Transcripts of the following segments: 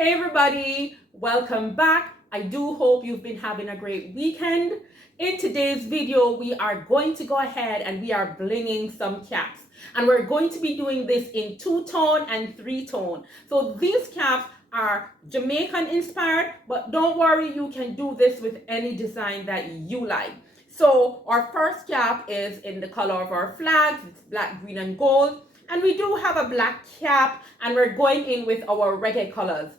Hey everybody, welcome back. I do hope you've been having a great weekend. In today's video, we are going to go ahead and we are blinging some caps. And we're going to be doing this in 2-tone and 3-tone. So these caps are Jamaican inspired, but don't worry, you can do this with any design that you like. So our first cap is in the color of our flags. It's black, green, and gold. And we do have a black cap, and we're going in with our reggae colors.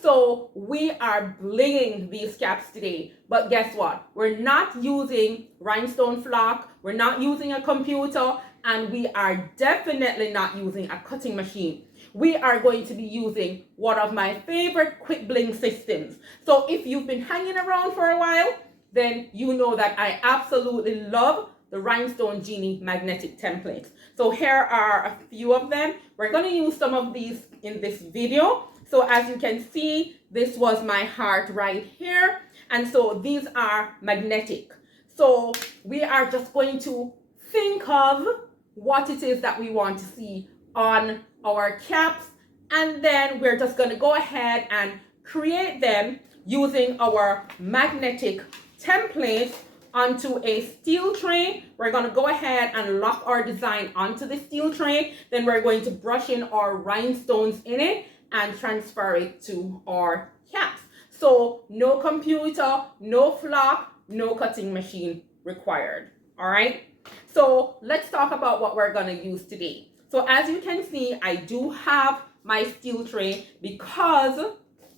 So we are blinging these caps today. But guess what? We're not using rhinestone flock. We're not using a computer. And we are definitely not using a cutting machine. We are going to be using one of my favorite quick bling systems. So if you've been hanging around for a while, then you know that I absolutely love the Rhinestone Genie magnetic templates. So here are a few of them. We're going to use some of these in this video. So as you can see, this was my heart right here. And so these are magnetic. So we are just going to think of what it is that we want to see on our caps. And then we're just going to go ahead and create them using our magnetic template onto a steel tray. We're going to go ahead and lock our design onto the steel tray. Then we're going to brush in our rhinestones in it and transfer it to our caps. So no computer, no flock, no cutting machine required. All right. So let's talk about what we're going to use today. So as you can see, I do have my steel tray because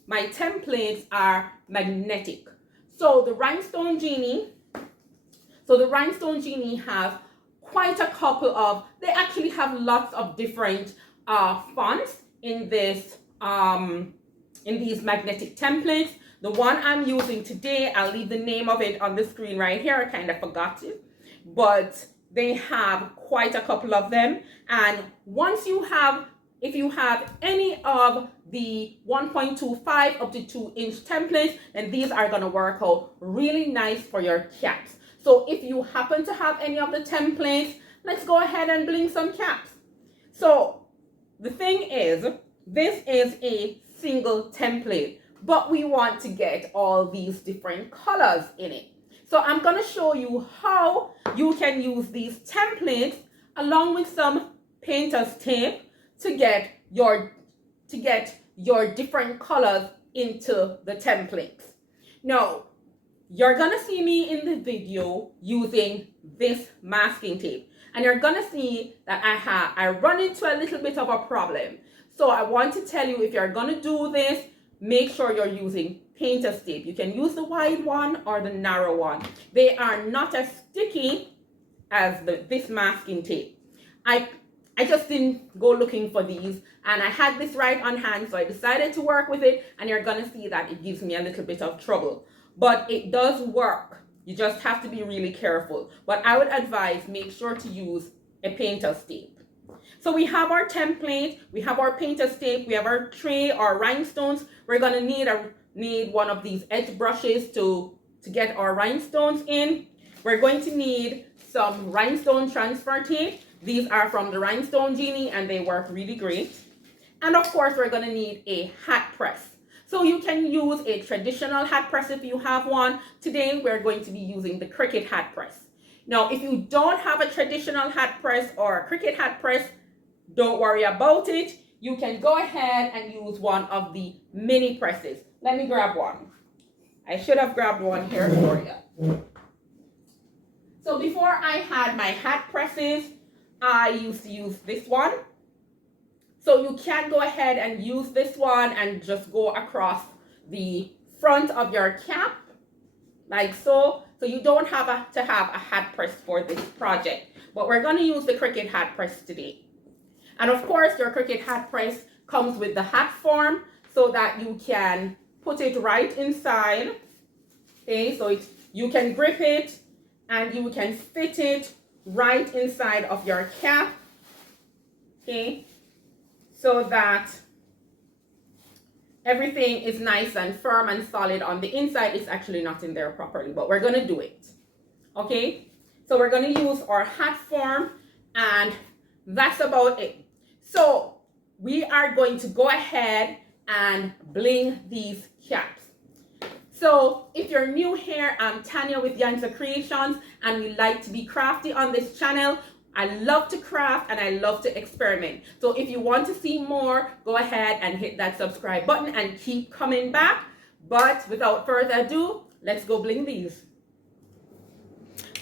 my templates are magnetic. So the Rhinestone Genie have quite a couple of, they actually have lots of different fonts in this in these magnetic templates. The one I'm using today, I'll leave the name of it on the screen right here. I kind of forgot it, but they have quite a couple of them. And once you have, if you have any of the 1.25 up to 2-inch templates, then these are going to work out really nice for your caps. So if you happen to have any of the templates, let's go ahead and bling some caps. So the thing is, this is a single template, but we want to get all these different colors in it. So I'm going to show you how you can use these templates along with some painter's tape to get your different colors into the templates. Now, you're going to see me in the video using this masking tape, and you're going to see that I run into a little bit of a problem. So I want to tell you, if you're going to do this, make sure you're using painter's tape. You can use the wide one or the narrow one. They are not as sticky as this masking tape. I just didn't go looking for these, and I had this right on hand, so I decided to work with it, and you're going to see that it gives me a little bit of trouble. But it does work. You just have to be really careful. But I would advise, make sure to use a painter's tape. So we have our template, we have our painter's tape, we have our tray, our rhinestones. We're going to need one of these edge brushes to get our rhinestones in. We're going to need some rhinestone transfer tape. These are from the Rhinestone Genie, and they work really great. And of course, we're going to need a hat press. So you can use a traditional hat press if you have one. Today, we're going to be using the Cricut hat press. Now, if you don't have a traditional hat press or a Cricut hat press, don't worry about it. You can go ahead and use one of the mini presses. Let me grab one. I should have grabbed one here for you. So before I had my hat presses, I used to use this one. So you can go ahead and use this one and just go across the front of your cap, like so. So you don't have to have a hat press for this project. But we're going to use the Cricut hat press today. And of course, your Cricut hat press comes with the hat form so that you can put it right inside. Okay, so you can grip it and you can fit it right inside of your cap. Okay, so that everything is nice and firm and solid on the inside. It's actually not in there properly, but we're going to do it. Okay, so we're going to use our hat form, and that's about it. So we are going to go ahead and bling these caps. So if you're new here, I'm Tanya with yanxa.creations, and we like to be crafty on this channel. I love to craft and I love to experiment. So if you want to see more, go ahead and hit that subscribe button and keep coming back. But without further ado, let's go bling these.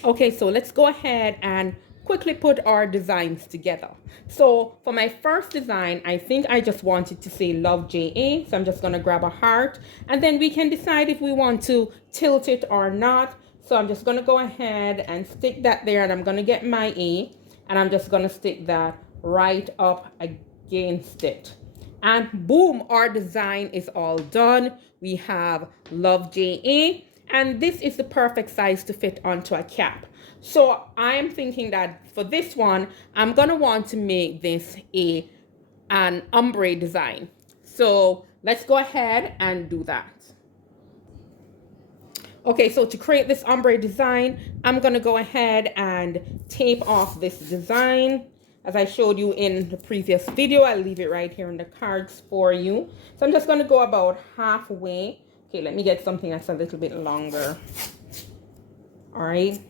Okay, so let's go ahead and quickly put our designs together. So for my first design, I think I just wanted to say love JA. So I'm just gonna grab a heart and then we can decide if we want to tilt it or not. So I'm just gonna go ahead and stick that there, and I'm gonna get my A and I'm just gonna stick that right up against it. And boom, our design is all done. We have love JA. And this is the perfect size to fit onto a cap. So I am thinking that for this one, I'm gonna want to make this an ombre design. So let's go ahead and do that. Okay, so to create this ombre design, I'm gonna go ahead and tape off this design. As I showed you in the previous video, I'll leave it right here in the cards for you. So I'm just gonna go about halfway. Okay, let me get something that's a little bit longer. All right,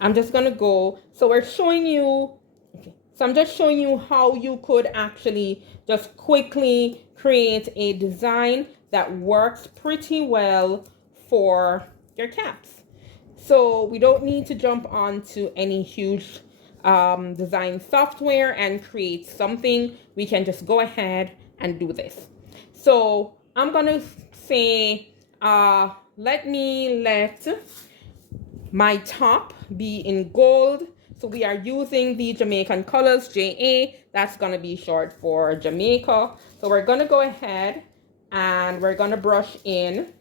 I'm just gonna go. So we're showing you, okay, so I'm just showing you how you could actually just quickly create a design that works pretty well for your caps. So we don't need to jump onto any huge design software and create something. We can just go ahead and do this. So I'm gonna say, let my top be in gold. So we are using the Jamaican colors, JA. That's gonna be short for Jamaica. So we're gonna go ahead and we're gonna brush in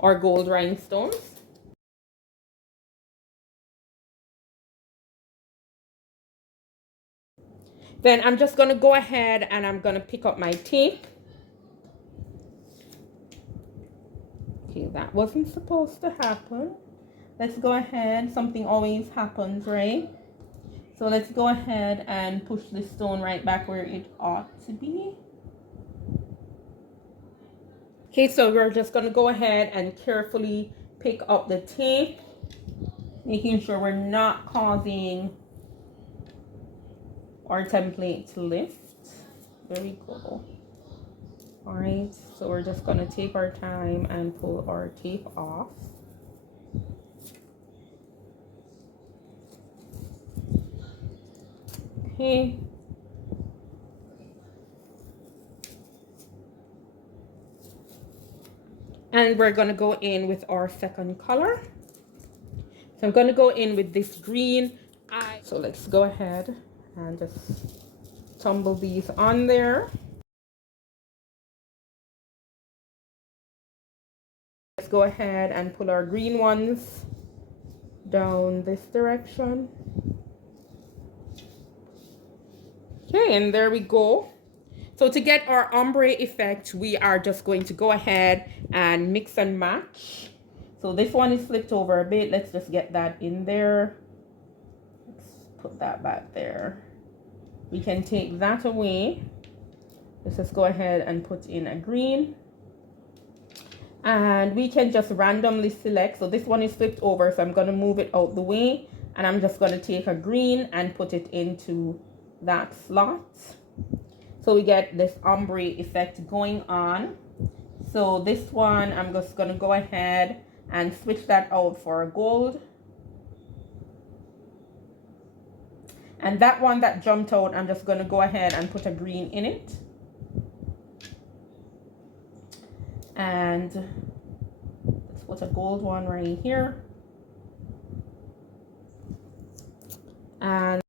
our gold rhinestones. Then I'm just gonna go ahead and I'm gonna pick up my tape. Okay, that wasn't supposed to happen. Let's go ahead. Something always happens, right? So let's go ahead and push the stone right back where it ought to be. Okay, so we're just gonna go ahead and carefully pick up the tape, making sure we're not causing our template to lift. There we go. All right, so we're just gonna take our time and pull our tape off. Okay. And we're gonna go in with our second color. So I'm gonna go in with this green. So let's go ahead and just tumble these on there. Let's go ahead and pull our green ones down this direction. Okay, and there we go. So to get our ombre effect, we are just going to go ahead and mix and match. So this one is flipped over a bit. Let's just get that in there. Let's put that back there. We can take that away. Let's just go ahead and put in a green. And we can just randomly select. So this one is flipped over, so I'm going to move it out the way. And I'm just going to take a green and put it into that slot. So we get this ombre effect going on. So this one, I'm just gonna go ahead and switch that out for a gold. And that one that jumped out, I'm just gonna go ahead and put a green in it. And let's put a gold one right here. And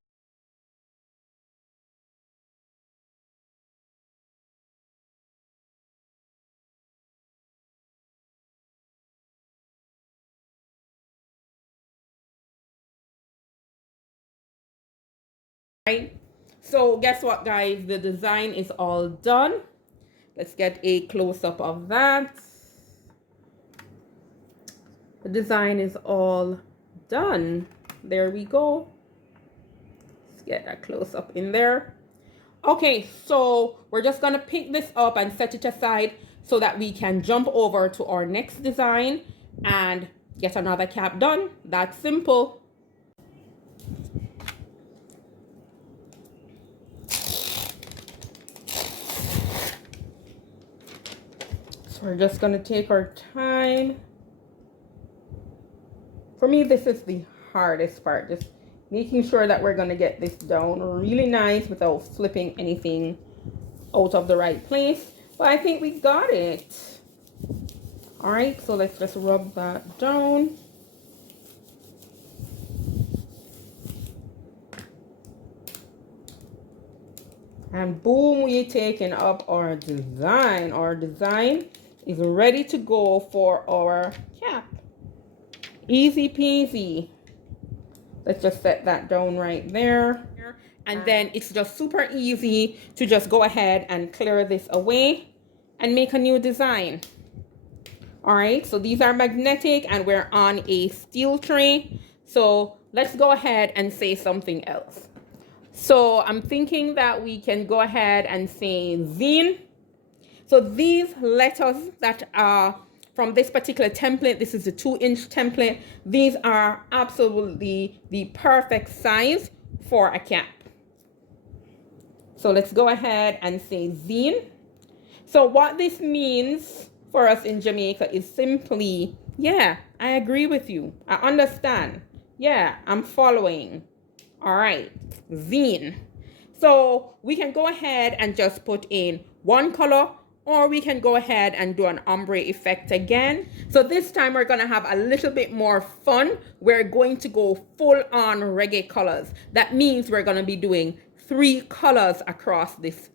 right, so guess what, guys, the design is all done. Let's get a close-up of that. The design is all done. There we go. Let's get a close-up in there. Okay, so we're just gonna pick this up and set it aside so that we can jump over to our next design and get another cap done. That's simple. So we're just gonna take our time. For me, this is the hardest part, just making sure that we're gonna get this down really nice without flipping anything out of the right place. But I think we got it. All right, so let's just rub that down. And boom, we're taking up our design. Our design is ready to go for our cap. Easy peasy. Let's just set that down right there. And then it's just super easy to just go ahead and clear this away and make a new design. All right, so these are magnetic and we're on a steel tray. So let's go ahead and say something else. So I'm thinking that we can go ahead and say zine. So these letters that are from this particular template, this is a 2-inch template. These are absolutely the perfect size for a cap. So let's go ahead and say zine. So what this means for us in Jamaica is simply, yeah, I agree with you. I understand. Yeah, I'm following. All right, zine. So we can go ahead and just put in one color, or we can go ahead and do an ombre effect again. So this time we're gonna have a little bit more fun. We're going to go full on reggae colors. That means we're gonna be doing 3 colors across this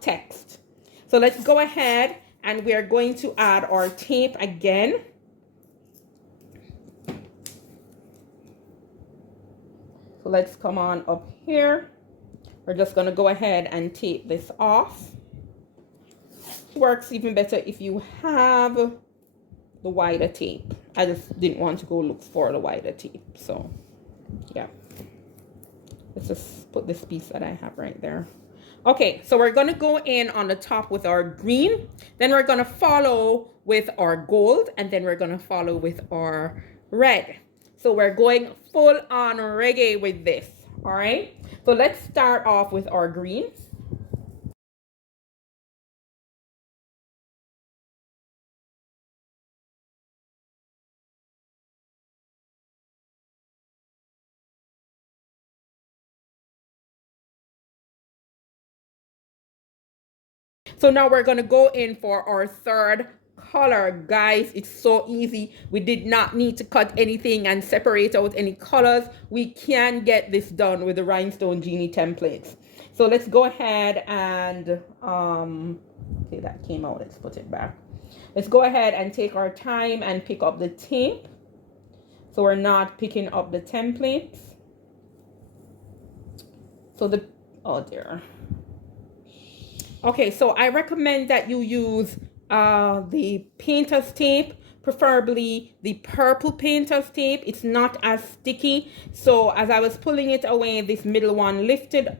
text. So let's go ahead and we are going to add our tape again. So let's come on up here. We're just gonna go ahead and tape this off. Works even better if you have the wider tape. I just didn't want to go look for the wider tape. So yeah, let's just put this piece that I have right there. Okay, so we're gonna go in on the top with our green, then we're gonna follow with our gold, and then we're gonna follow with our red. So we're going full on reggae with this, all right? So let's start off with our greens. So now we're gonna go in for our third color. Guys, it's so easy. We did not need to cut anything and separate out any colors. We can get this done with the Rhinestone Genie templates. So let's go ahead and okay, that came out. Let's put it back. Let's go ahead and take our time and pick up the tape. So we're not picking up the templates. So the, oh dear. Okay, so I recommend that you use the painter's tape, preferably the purple painter's tape. It's not as sticky. So as I was pulling it away, this middle one lifted,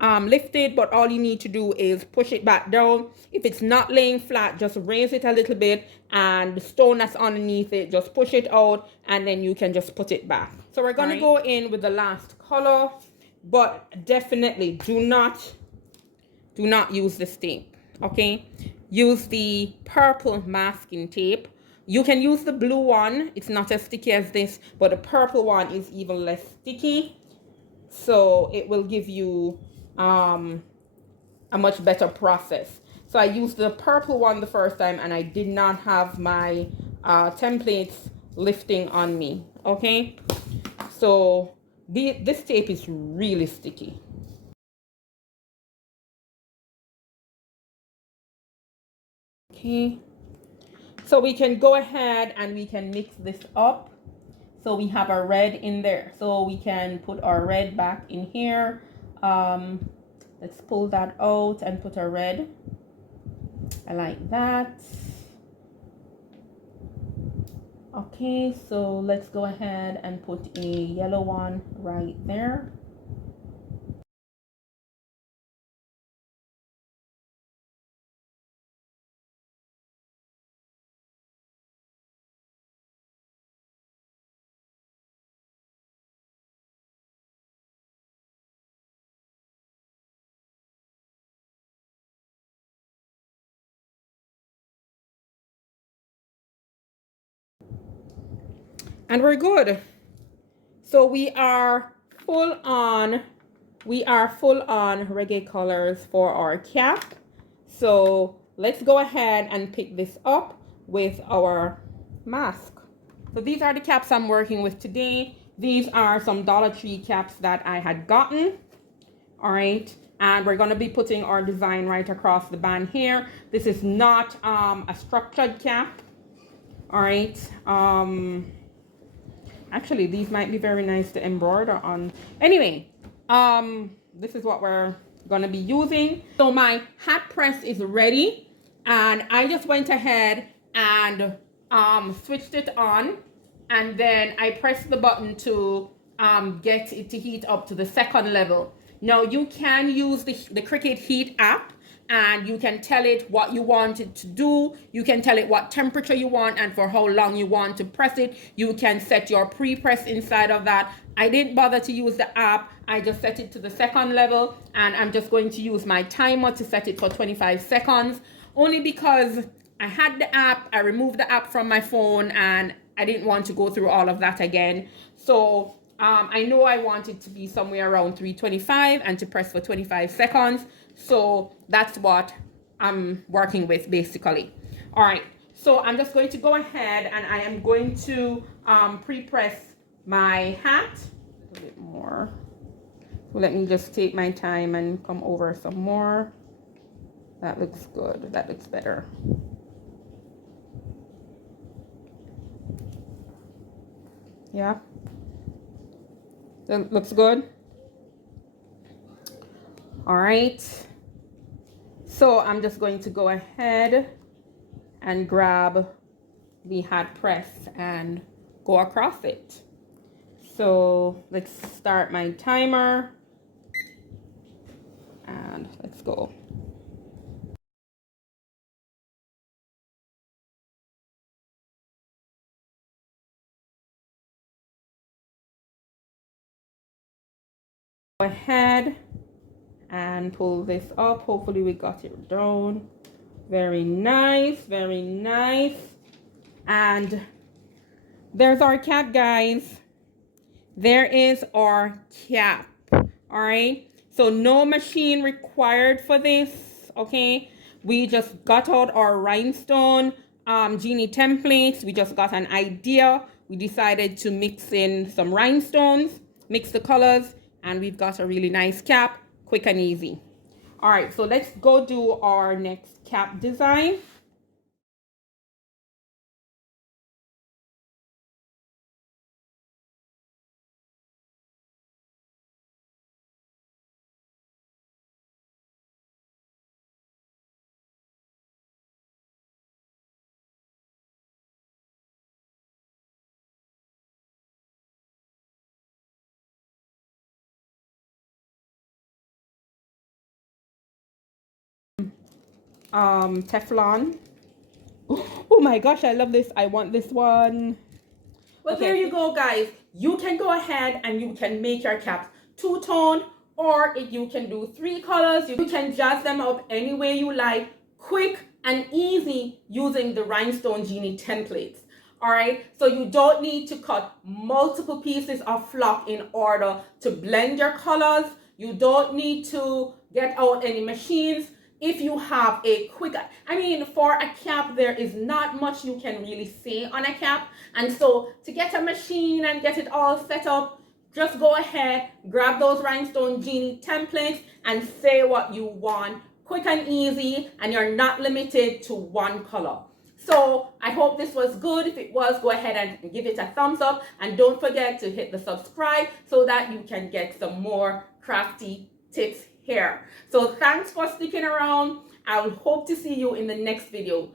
but all you need to do is push it back down. If it's not laying flat, just raise it a little bit, and the stone that's underneath it, just push it out, and then you can just put it back. So we're gonna go in with the last color, but definitely do not use this tape, okay? Use the purple masking tape. You can use the blue one. It's not as sticky as this, but the purple one is even less sticky. So it will give you a much better process. So I used the purple one the first time and I did not have my templates lifting on me, okay? So this tape is really sticky. Okay, so we can go ahead and we can mix this up. So we have our red in there. So we can put our red back in here. Let's pull that out and put our red. I like that. Okay, so let's go ahead and put a yellow one right there. And we're good. So we are full on reggae colors for our cap. So let's go ahead and pick this up with our mask. So these are the caps I'm working with today. These are some Dollar Tree caps that I had gotten. All right. And we're going to be putting our design right across the band here. This is not a structured cap. All right. Actually, these might be very nice to embroider on. Anyway, this is what we're going to be using. So my hat press is ready. And I just went ahead and switched it on. And then I pressed the button to get it to heat up to the second level. Now you can use the Cricut Heat app and you can tell it what you want it to do. You can tell it what temperature you want and for how long you want to press it. You can set your pre-press inside of that. I didn't bother to use the app. I just set it to the second level and I'm just going to use my timer to set it for 25 seconds. Only because I had the app, I removed the app from my phone and I didn't want to go through all of that again. So I know I want it to be somewhere around 325 and to press for 25 seconds. So that's what I'm working with basically. All right, so I'm just going to go ahead and I am going to pre-press my hat a bit more. So let me just take my time and come over some more. That looks good, that looks better. Yeah. That looks good. All right. So I'm just going to go ahead and grab the hat press and go across it. So let's start my timer and let's go. Go ahead and pull this up. Hopefully we got it down. Very nice, very nice. And there's our cap, guys. There is our cap. All right. So no machine required for this. Okay. We just got out our Rhinestone Genie templates. We just got an idea. We decided to mix in some rhinestones, mix the colors, and we've got a really nice cap, quick and easy. All right, so let's go do our next cap design. Teflon. Oh my gosh, I love this. I want this one. Well, okay. There you go, guys. You can go ahead and you can make your caps two-tone, or if you can do 3 colors, you can jazz them up any way you like, quick and easy using the Rhinestone Genie templates. All right, so you don't need to cut multiple pieces of flock in order to blend your colors. You don't need to get out any machines. If you have a quick, I mean, for a cap, there is not much you can really say on a cap. And so to get a machine and get it all set up, just go ahead, grab those Rhinestone Genie templates and say what you want, quick and easy, and you're not limited to one color. So I hope this was good. If it was, go ahead and give it a thumbs up. And don't forget to hit the subscribe so that you can get some more crafty tips here. So thanks for sticking around. I will hope to see you in the next video.